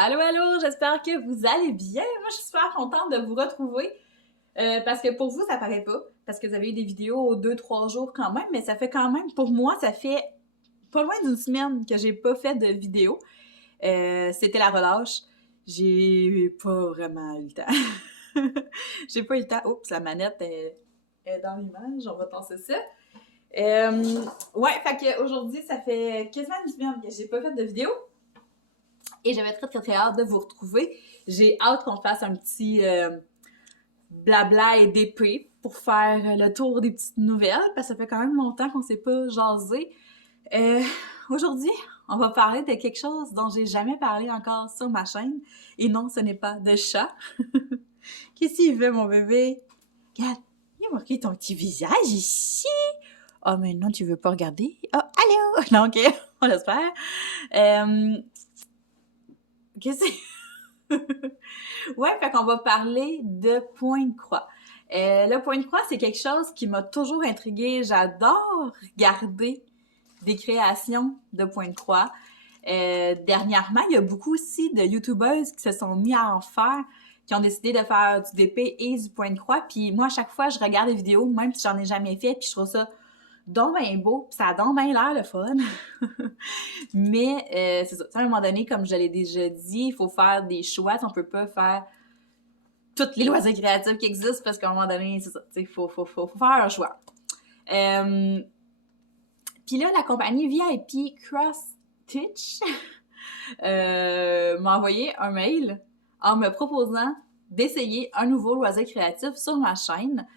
Allô, allô, j'espère que vous allez bien. Moi, je suis super contente de vous retrouver parce que pour vous, ça paraît pas, parce que vous avez eu des vidéos 2-3 jours quand même, mais ça fait quand même, pour moi, ça fait pas loin d'une semaine que j'ai pas fait de vidéo. C'était la relâche. J'ai pas vraiment eu le temps. J'ai pas eu le temps. Oups, la manette est dans l'image, on va passer ça. Ouais, fait qu'aujourd'hui, ça fait quasiment une semaine que j'ai pas fait de vidéo. Et j'avais très, très, très hâte de vous retrouver. J'ai hâte qu'on fasse un petit blabla et d'épée pour faire le tour des petites nouvelles, parce que ça fait quand même longtemps qu'on s'est pas jasé. Aujourd'hui, on va parler de quelque chose dont j'ai jamais parlé encore sur ma chaîne. Et non, ce n'est pas de chat. Qu'est-ce qu'il fait, mon bébé? Regarde, il a marqué ton petit visage ici. Oh, mais non, tu veux pas regarder? Oh, allô? Non, ok, on l'espère. Qu'est-ce que ouais, fait qu'on va parler de point de croix. Le point de croix, c'est quelque chose qui m'a toujours intriguée. J'adore regarder des créations de point de croix. Dernièrement, il y a beaucoup aussi de YouTubeuses qui se sont mis à en faire, qui ont décidé de faire du DP et du point de croix. Puis moi, à chaque fois, je regarde des vidéos, même si j'en ai jamais fait, puis je trouve ça donc bien beau, puis ça a donc bien l'air le fun. Mais c'est ça. À un moment donné, comme je l'ai déjà dit, il faut faire des choix. On peut pas faire toutes les loisirs créatifs qui existent parce qu'à un moment donné, c'est ça. Il faut faire un choix. Puis là, la compagnie VIP Cross Stitch m'a envoyé un mail en me proposant d'essayer un nouveau loisir créatif sur ma chaîne.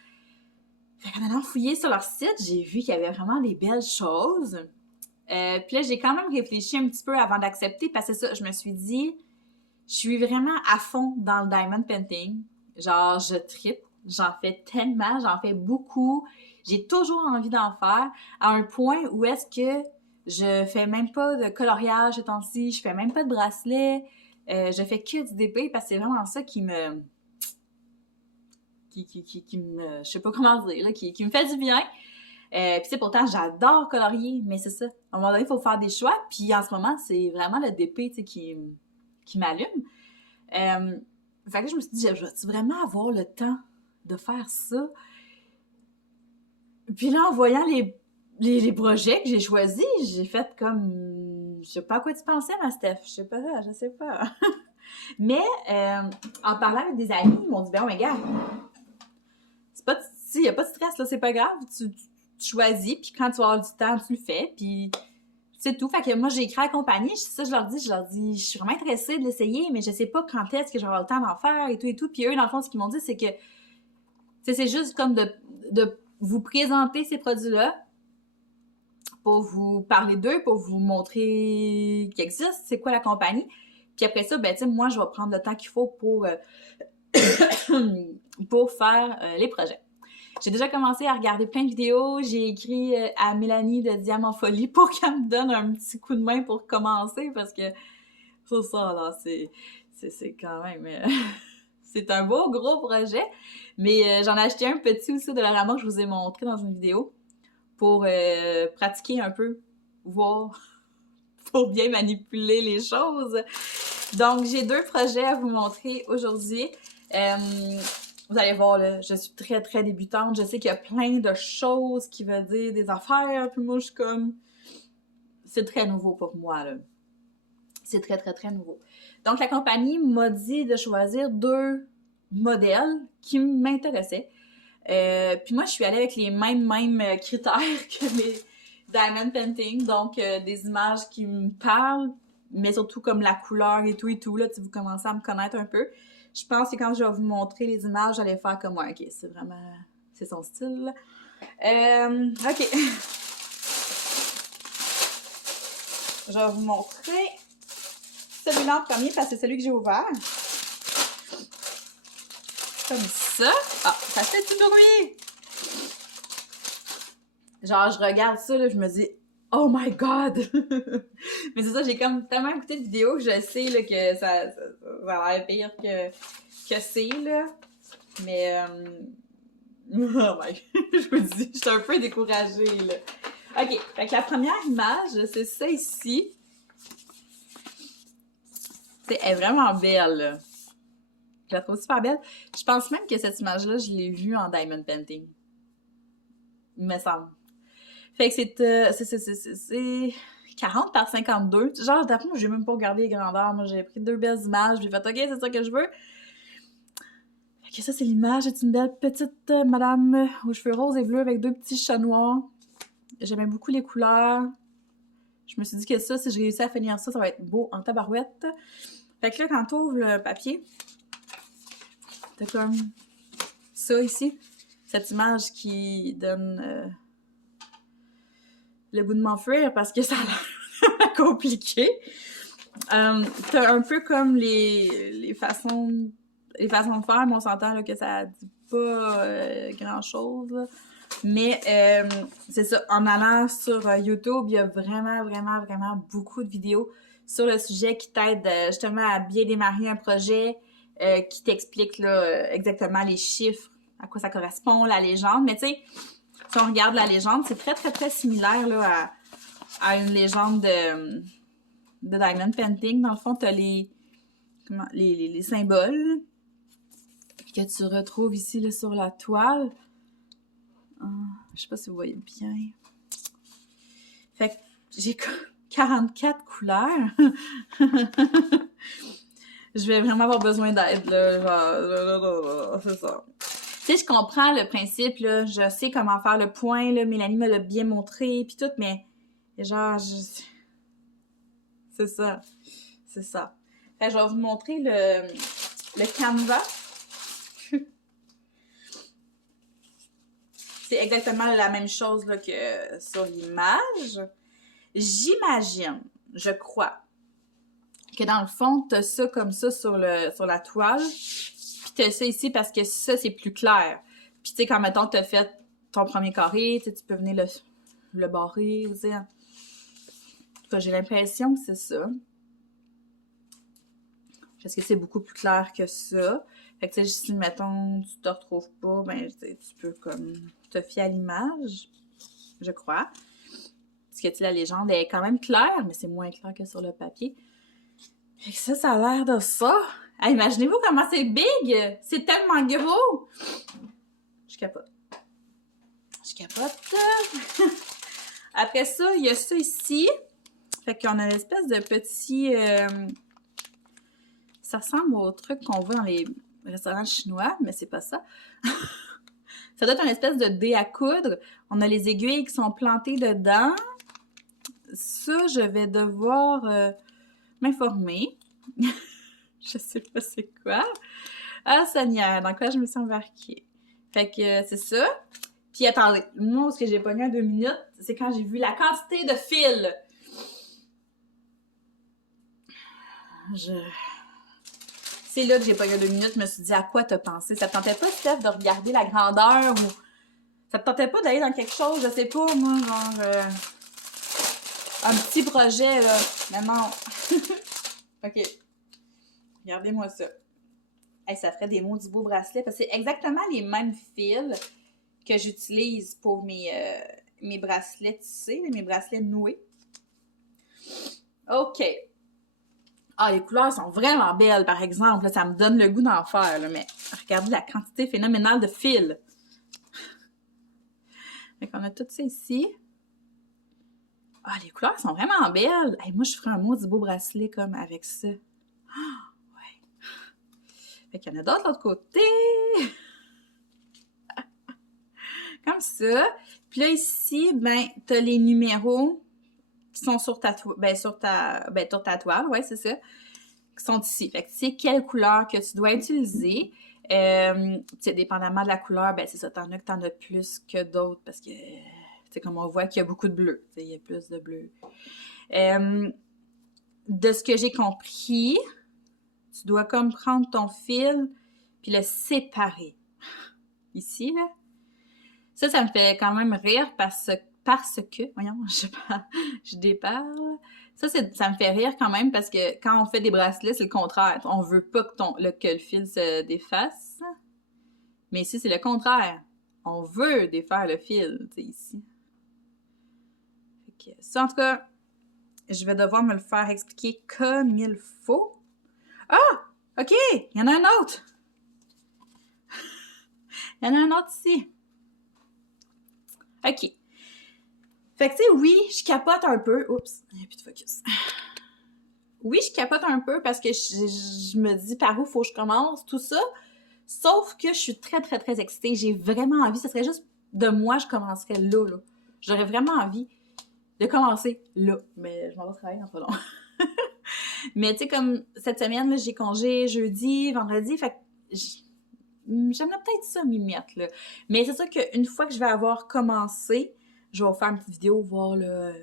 Fait qu'en allant fouiller sur leur site, j'ai vu qu'il y avait vraiment des belles choses. Puis là, j'ai quand même réfléchi un petit peu avant d'accepter parce que ça, je me suis dit, je suis vraiment à fond dans le diamond painting. Genre, je tripe, j'en fais tellement, j'en fais beaucoup. J'ai toujours envie d'en faire à un point où est-ce que je fais même pas de coloriage ce temps-ci, je fais même pas de bracelet, je fais que du DP parce que c'est vraiment ça qui me... qui me... je sais pas comment dire, là, qui me fait du bien. Puis c'est pourtant, j'adore colorier, mais c'est ça. À un moment donné, il faut faire des choix. Puis en ce moment, c'est vraiment le DP qui m'allume. Fait que je me suis dit, je vais-tu vraiment avoir le temps de faire ça? Puis là, en voyant les projets que j'ai choisis, j'ai fait comme... Je sais pas à quoi tu pensais, ma Steph. Je sais pas. Mais en parlant avec des amis, ils m'ont dit, ben, regarde, c'est pas... Il n'y a pas de stress, là, c'est pas grave. Tu choisis, puis quand tu vas avoir du temps, tu le fais, puis c'est tout. Fait que moi, j'ai écrit à la compagnie, ça, je leur dis, je suis vraiment intéressée de l'essayer, mais je sais pas quand est-ce que j'aurai le temps d'en faire, et tout. Puis eux, dans le fond, ce qu'ils m'ont dit, c'est que, c'est juste comme de vous présenter ces produits-là, pour vous parler d'eux, pour vous montrer qu'ils existent, c'est quoi la compagnie. Puis après ça, ben, tu sais, moi, je vais prendre le temps qu'il faut pour faire les projets. J'ai déjà commencé à regarder plein de vidéos. J'ai écrit à Mélanie de Diamant Folie pour qu'elle me donne un petit coup de main pour commencer parce que c'est ça, là, c'est quand même... c'est un beau gros projet. Mais j'en ai acheté un petit aussi de la Lama que je vous ai montré dans une vidéo pour pratiquer un peu, voir, pour bien manipuler les choses. Donc, j'ai 2 projets à vous montrer aujourd'hui. Vous allez voir, là, je suis très, très débutante. Je sais qu'il y a plein de choses qui veulent dire des affaires. Puis moi, je suis comme... C'est très nouveau pour moi, là. C'est très, très, très nouveau. Donc, la compagnie m'a dit de choisir 2 modèles qui m'intéressaient. Puis moi, je suis allée avec les mêmes critères que les diamond painting. Donc, des images qui me parlent, mais surtout comme la couleur et tout, là, vous commencez à me connaître un peu. Je pense que quand je vais vous montrer les images, j'allais faire comme moi. OK, c'est vraiment... c'est son style. OK. Je vais vous montrer celui-là en premier parce que c'est celui que j'ai ouvert. Comme ça. Ah, ça fait du bruit! Genre, je regarde ça, là, je me dis... Oh my God! Mais c'est ça, j'ai comme tellement écouté de vidéos que je sais là, que ça a l'air pire que c'est, là. Mais... oh my... je vous dis, je suis un peu découragée, là. OK, fait que la première image, c'est ça ici. sais, elle est vraiment belle, là. Je la trouve super belle. Je pense même que cette image-là, je l'ai vue en diamond painting. Il me semble. Fait que c'est 40 par 52. Genre, d'après moi, j'ai même pas regardé les grandeurs. Moi, j'ai pris 2 belles images. J'ai fait, OK, c'est ça que je veux. Fait que ça, c'est l'image. C'est une belle petite madame aux cheveux roses et bleus avec 2 petits chats noirs. J'aimais beaucoup les couleurs. Je me suis dit que ça, si je réussis à finir ça, ça va être beau en tabarouette. Fait que là, quand tu ouvres le papier, t'as comme ça ici. Cette image qui donne le goût de m'enfuir parce que ça a l'air compliqué. T'as un peu comme les façons de faire, mais on s'entend là, que ça dit pas grand-chose. Là. Mais c'est ça, en allant sur YouTube, il y a vraiment, vraiment, vraiment beaucoup de vidéos sur le sujet qui t'aident justement à bien démarrer un projet, qui t'explique là, exactement les chiffres, à quoi ça correspond, la légende. Mais tu sais, si on regarde la légende, c'est très, très, très similaire là, à une légende de diamond painting. Dans le fond, t'as les symboles que tu retrouves ici là, sur la toile. Je sais pas si vous voyez bien. Fait que j'ai 44 couleurs. Je vais vraiment avoir besoin d'aide, là. Genre, c'est ça. Tu sais, je comprends le principe, là. Je sais comment faire le point, là. Mélanie me l'a bien montré, puis tout, mais genre, c'est ça. C'est ça. Fait que je vais vous montrer le canevas. C'est exactement la même chose là, que sur l'image. J'imagine, je crois, que dans le fond, t'as ça comme ça sur la toile, puis t'as ça ici parce que ça, c'est plus clair. Puis tu sais, quand, mettons, t'as fait ton premier carré, tu peux venir le barrer, tu sais. En tout cas, j'ai l'impression que c'est ça. Parce que c'est beaucoup plus clair que ça. Fait que tu sais, si, mettons, tu te retrouves pas, ben, tu peux comme te fier à l'image, je crois. Parce que, tu sais, la légende est quand même claire, mais c'est moins clair que sur le papier. Fait que ça a l'air de ça. Hey, imaginez-vous comment c'est big! C'est tellement gros! Je capote. Après ça, il y a ça ici. Fait qu'on a une espèce de petit... Ça ressemble au truc qu'on voit dans les restaurants chinois, mais c'est pas ça. Ça doit être une espèce de dé à coudre. On a les aiguilles qui sont plantées dedans. Ça, je vais devoir m'informer. Je sais pas c'est quoi. Ah, Seigneur, dans quoi je me suis embarquée? Fait que c'est ça. Puis attendez, moi, ce que j'ai pogné en 2 minutes, c'est quand j'ai vu la quantité de fils. C'est là que j'ai pogné 2 minutes, je me suis dit, à quoi t'as pensé? Ça te tentait pas, Steph, de regarder la grandeur ou... Ça te tentait pas d'aller dans quelque chose, je sais pas, moi, genre... un petit projet, là. Mais non. OK. Regardez-moi ça. Hey, ça ferait des maudits beaux bracelets, parce que c'est exactement les mêmes fils que j'utilise pour mes bracelets tissés, mes bracelets noués. OK. Ah, les couleurs sont vraiment belles, par exemple. Là, ça me donne le goût d'en faire, là, mais regardez la quantité phénoménale de fils. Fait qu'on a tout ça ici. Ah, les couleurs sont vraiment belles. Hey, moi, je ferais un maudit beau bracelet comme avec ça. Ah, ouais. Fait qu'il y en a d'autres de l'autre côté. Comme ça. Puis là, ici, ben, t'as les numéros qui sont sur ta toile, ouais, c'est ça, qui sont ici. Fait que tu sais quelle couleur que tu dois utiliser. Tu sais, dépendamment de la couleur, ben c'est ça, t'en as que t'en as plus que d'autres parce que, tu sais, comme on voit qu'il y a beaucoup de bleu, tu sais, il y a plus de bleu. De ce que j'ai compris, tu dois comme prendre ton fil puis le séparer. Ici, là. Ça me fait quand même rire parce que, voyons, je déparle. Ça me fait rire quand même parce que quand on fait des bracelets, c'est le contraire. On veut pas que le fil se défasse. Mais ici, c'est le contraire. On veut défaire le fil, tu sais, ici. Fait que ça, en tout cas, je vais devoir me le faire expliquer comme il faut. OK! Il y en a un autre! Il y en a un autre ici. OK. Fait que, tu sais, oui, je capote un peu. Oups, il n'y a plus de focus. Oui, je capote un peu parce que je me dis par où faut que je commence, tout ça. Sauf que je suis très, très, très excitée. J'ai vraiment envie. Ce serait juste de moi, je commencerais là. J'aurais vraiment envie de commencer là. Mais je m'en vais travailler dans pas long. Mais tu sais, comme cette semaine, là, j'ai congé jeudi, vendredi. Fait que j'aimerais peut-être ça m'y mettre, là. Mais c'est sûr qu'une fois que je vais avoir commencé, je vais vous faire une petite vidéo, voir là,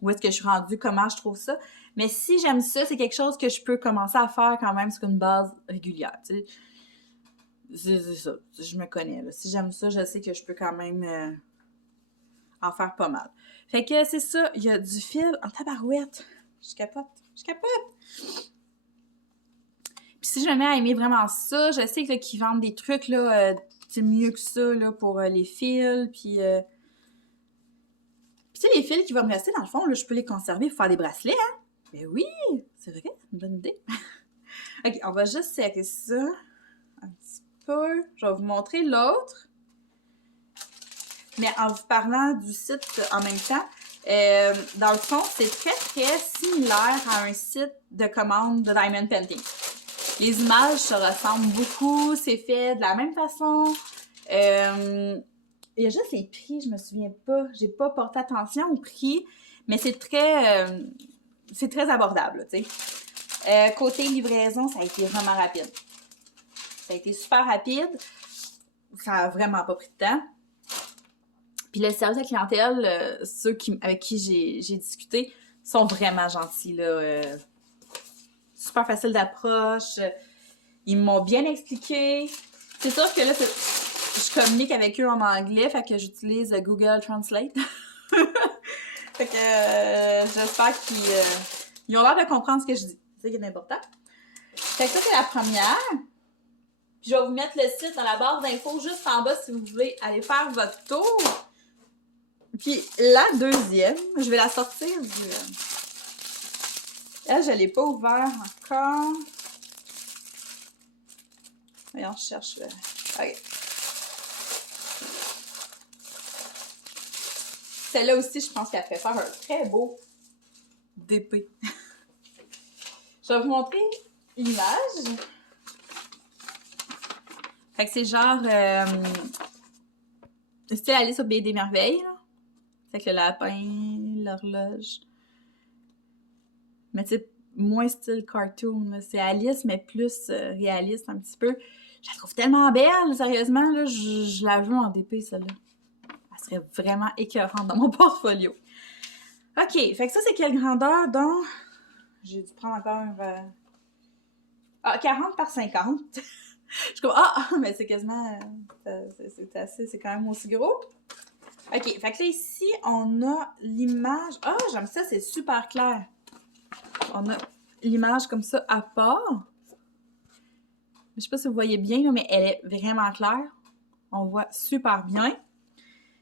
où est-ce que je suis rendue, comment je trouve ça. Mais si j'aime ça, c'est quelque chose que je peux commencer à faire quand même sur une base régulière, tu sais. C'est ça, je me connais, là. Si j'aime ça, je sais que je peux quand même en faire pas mal. Fait que c'est ça, il y a du fil en tabarouette. Je capote. Puis si je me mets à aimer vraiment ça, je sais que, qu'ils vendent des trucs, là, c'est mieux que ça, là, pour les fils, puis... Puis tu sais, les fils qui vont me rester, dans le fond, là, je peux les conserver pour faire des bracelets, hein? Ben oui, c'est vrai, une bonne idée. OK, on va juste serrer ça un petit peu. Je vais vous montrer l'autre. Mais en vous parlant du site en même temps, dans le fond, c'est très, très similaire à un site de commande de Diamond Painting. Les images se ressemblent beaucoup, c'est fait de la même façon. Il y a juste les prix, je me souviens pas. J'ai pas porté attention aux prix, mais c'est très abordable, tu sais. Côté livraison, ça a été vraiment rapide. Ça a été super rapide. Ça a vraiment pas pris de temps. Puis le service à clientèle, ceux avec qui j'ai discuté, sont vraiment gentils, là. Super facile d'approche. Ils m'ont bien expliqué. C'est sûr que là, je communique avec eux en anglais, fait que j'utilise Google Translate. Fait que j'espère qu'ils ont l'air de comprendre ce que je dis. C'est ça qui est important. Fait que ça, c'est la première. Puis je vais vous mettre le site dans la barre d'infos juste en bas si vous voulez aller faire votre tour. Puis la deuxième, je vais la sortir du... Là, je ne l'ai pas ouvert encore. Voyons, je cherche le... OK. Celle-là aussi, je pense qu'elle fait faire un très beau d'épée. Je vais vous montrer l'image. Fait que c'est genre... style Alice au Pays des Merveilles, là. Avec le lapin, l'horloge. Mais tu sais, moins style cartoon, là. C'est Alice, mais plus réaliste un petit peu. Je la trouve tellement belle, sérieusement, là. Je la veux en DP, celle-là. Elle serait vraiment écœurante dans mon portfolio. OK, fait que ça, c'est quelle grandeur? Donc, j'ai dû prendre encore 40 par 50. Je suis comme, mais c'est quasiment... c'est quand même aussi gros. OK, fait que là, ici, on a l'image... j'aime ça, c'est super clair. On a l'image comme ça à part. Je sais pas si vous voyez bien, là, mais elle est vraiment claire. On voit super bien.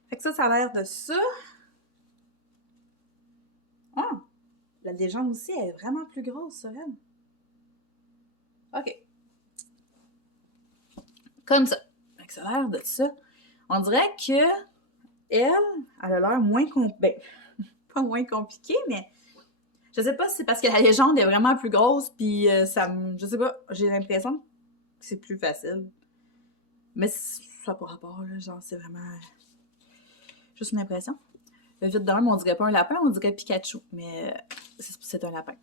Fait que ça a l'air de ça. La légende aussi, elle est vraiment plus grosse sur elle. OK. Comme ça. Fait que ça a l'air de ça. On dirait que elle a l'air moins pas moins compliquée, mais je sais pas si c'est parce que la légende est vraiment plus grosse, puis je sais pas, j'ai l'impression que c'est plus facile. Mais ça n'a pas rapport, là, genre, c'est vraiment juste une impression. Vite de même, on dirait pas un lapin, on dirait Pikachu, mais c'est un lapin.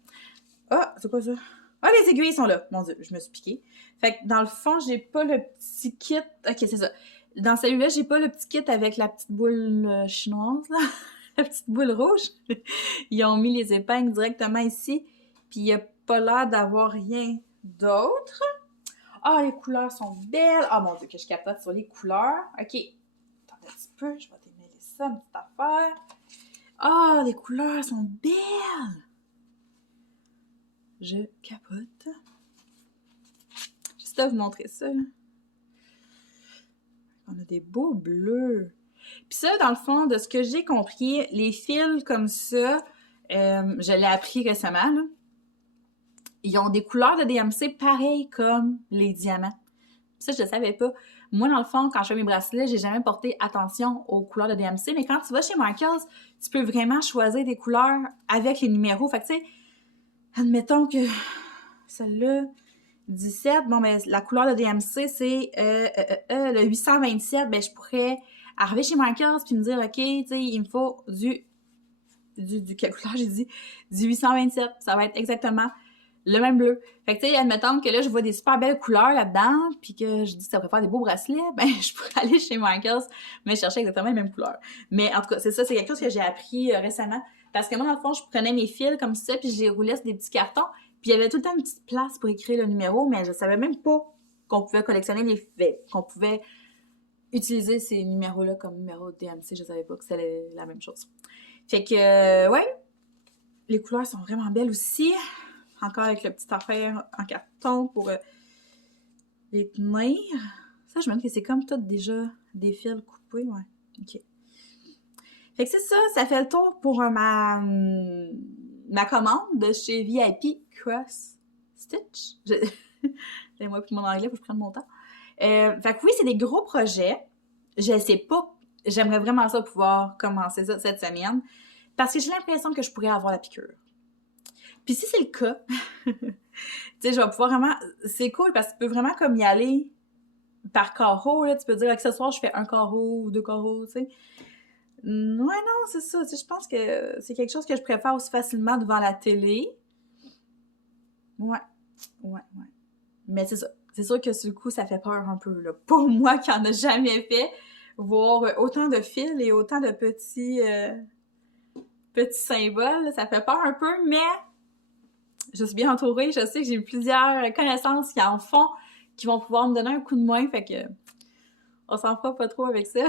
C'est quoi ça? Les aiguilles sont là. Mon Dieu, je me suis piquée. Fait que dans le fond, j'ai pas le petit kit. OK, c'est ça. Dans celui-là, j'ai pas le petit kit avec la petite boule chinoise, là. La petite boule rouge. Ils ont mis les épingles directement ici. Puis il n'y a pas l'air d'avoir rien d'autre. Les couleurs sont belles. Mon Dieu, que je capote sur les couleurs. OK. Attends un petit peu, je vais démêler ça, une petite affaire. Les couleurs sont belles. Je capote. Juste à vous montrer ça, là. On a des beaux bleus. Puis ça, dans le fond, de ce que j'ai compris, les fils comme ça, je l'ai appris récemment, là. ils ont des couleurs de DMC pareilles comme les diamants. Ça, je ne savais pas. Moi, dans le fond, quand je fais mes bracelets, j'ai jamais porté attention aux couleurs de DMC, mais quand tu vas chez Michaels, tu peux vraiment choisir des couleurs avec les numéros. Fait que, tu sais, admettons que celle-là, 17, bon, ben, la couleur de DMC, c'est le 827, ben, je pourrais arriver chez Michaels puis me dire, OK, tu sais, il me faut du quelle couleur j'ai dit? Du 827. Ça va être exactement le même bleu. Fait que, tu sais, admettons que là, je vois des super belles couleurs là-dedans, puis que je dis que ça pourrait faire des beaux bracelets, ben, je pourrais aller chez Michaels, mais chercher exactement les mêmes couleurs. Mais en tout cas, c'est ça, c'est quelque chose que j'ai appris récemment. Parce que moi, dans le fond, je prenais mes fils comme ça, puis je les roulais sur des petits cartons, puis il y avait tout le temps une petite place pour écrire le numéro, mais je savais même pas qu'on pouvait collectionner les fils, qu'on pouvait utiliser ces numéros-là comme numéro de DMC. Je savais pas que c'était la même chose. Fait que, ouais, les couleurs sont vraiment belles aussi. Encore avec le petit affaire en carton pour les tenir. Ça, je me dis que c'est comme tout déjà des fils coupés, ouais. OK. Fait que c'est ça, ça fait le tour pour ma commande de chez VIP Cross Stitch. Moi puis mon anglais, faut que je prenne mon temps. Fait que oui, c'est des gros projets. Je sais pas. J'aimerais vraiment ça pouvoir commencer ça cette semaine. Parce que j'ai l'impression que je pourrais avoir la piqûre. Puis si c'est le cas, tu sais, je vais pouvoir vraiment... C'est cool parce que tu peux vraiment comme y aller par carreau, là. Tu peux dire, ce soir, je fais un carreau ou 2 carreaux, tu sais. Ouais, non, c'est ça. Tu sais, je pense que c'est quelque chose que je préfère aussi facilement devant la télé. Ouais. Mais c'est ça. C'est sûr que sur le coup, ça fait peur un peu, là. Pour moi qui en a jamais fait, voir autant de fils et autant de petits symboles, ça fait peur un peu, mais je suis bien entourée. Je sais que j'ai plusieurs connaissances qui en font, qui vont pouvoir me donner un coup de main, fait que on s'en fera pas trop avec ça.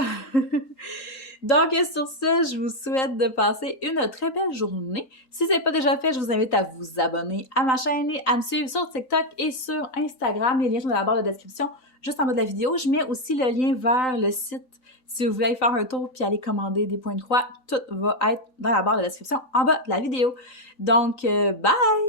Donc, sur ce, je vous souhaite de passer une très belle journée. Si ce n'est pas déjà fait, je vous invite à vous abonner à ma chaîne et à me suivre sur TikTok et sur Instagram. Les liens sont dans la barre de description, juste en bas de la vidéo. Je mets aussi le lien vers le site si vous voulez aller faire un tour puis aller commander des points de croix. Tout va être dans la barre de description en bas de la vidéo. Donc, bye!